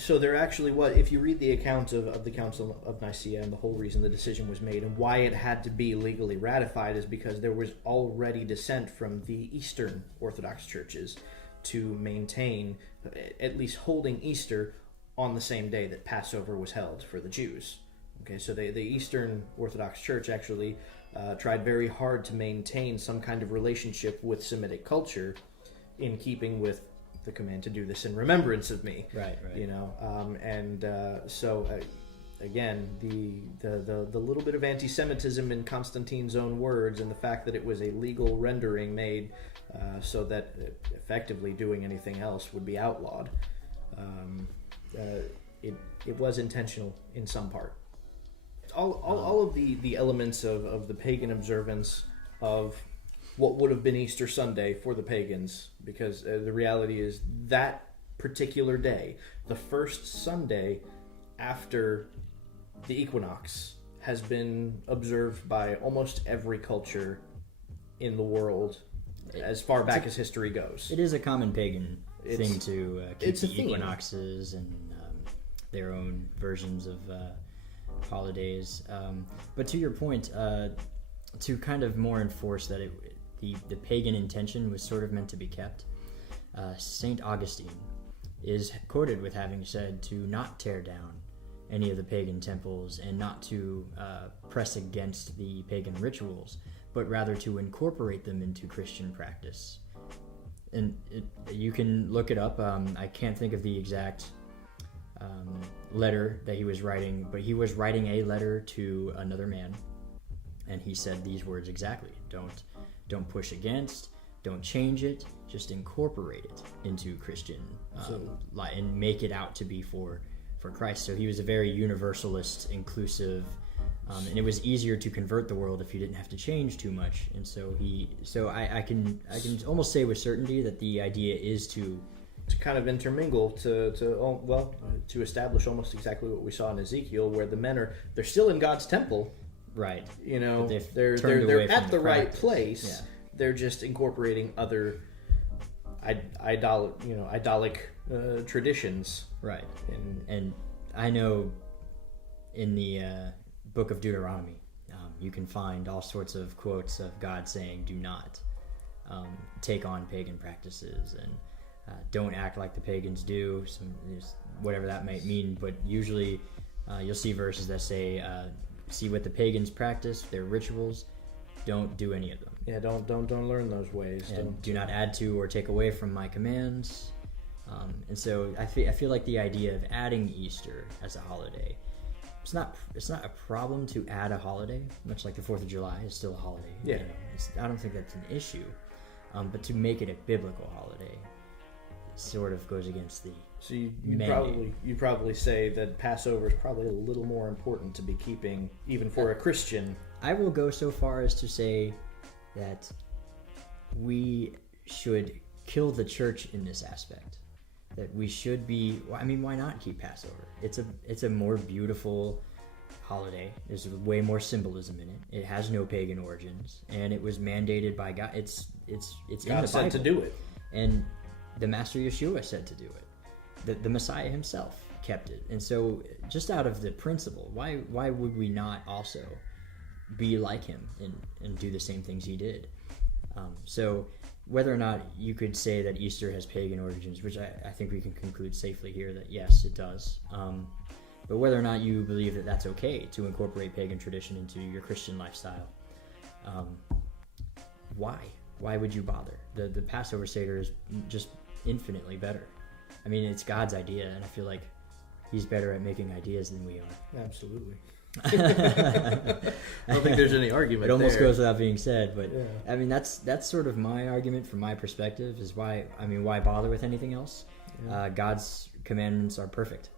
So there actually was, if you read the account of the Council of Nicaea and the whole reason the decision was made and why it had to be legally ratified is because there was already dissent from the Eastern Orthodox churches to maintain at least holding Easter on the same day that Passover was held for the Jews. Okay, so the Eastern Orthodox Church actually tried very hard to maintain some kind of relationship with Semitic culture in keeping with the command to do this in remembrance of me. Right. You know, so again, the little bit of anti-Semitism in Constantine's own words, and the fact that it was a legal rendering made so that effectively doing anything else would be outlawed. It was intentional in some part. All of the elements of the pagan observance of what would have been Easter Sunday for the pagans, because the reality is that particular day, the first Sunday after the equinox, has been observed by almost every culture in the world as far back as history goes. It is a common pagan thing to keep the theme. equinoxes and their own versions of holidays. But to your point, to kind of more enforce that the pagan intention was sort of meant to be kept, St. Augustine is quoted with having said to not tear down any of the pagan temples and not to press against the pagan rituals, but rather to incorporate them into Christian practice. And you can look it up. I can't think of the exact letter that he was writing, but he was writing a letter to another man, and he said these words exactly: don't push against, don't change it, just incorporate it into Christian and make it out to be for Christ. So he was a very universalist, inclusive, and it was easier to convert the world if you didn't have to change too much. And so I can almost say with certainty that the idea is to kind of intermingle to establish almost exactly what we saw in Ezekiel, where the men they're still in God's temple. Right. You know, they're at the right place. Yeah. They're just incorporating other idolic traditions. Right. And I know in the book of Deuteronomy, you can find all sorts of quotes of God saying, do not take on pagan practices and don't act like the pagans do, whatever that might mean. But usually you'll see verses that say, see what the pagans practice, their rituals, don't do any of them. Yeah, don't learn those ways. And do not add to or take away from my commands. And so I feel like the idea of adding Easter as a holiday, it's not a problem to add a holiday, much like the 4th of July is still a holiday. Yeah. You know, I don't think that's an issue. But to make it a biblical holiday sort of goes against the So you probably say that Passover is probably a little more important to be keeping, even for a Christian. I will go so far as to say that we should kill the church in this aspect. That we should be. I mean, why not keep Passover? It's a more beautiful holiday. There's way more symbolism in it. It has no pagan origins, and it was mandated by God. It's God in the Bible. said to do it, and the Master Yeshua said to do it. The Messiah himself kept it. And so just out of the principle, why would we not also be like him and do the same things he did? So whether or not you could say that Easter has pagan origins, which I think we can conclude safely here that yes, it does. But whether or not you believe that that's okay to incorporate pagan tradition into your Christian lifestyle, why? Why would you bother? The Passover Seder is just infinitely better. I mean, it's God's idea, and I feel like he's better at making ideas than we are. Absolutely. I don't think there's any argument. It almost there goes without being said, but yeah. I mean that's sort of my argument from my perspective is why bother with anything else? Yeah. God's commandments are perfect,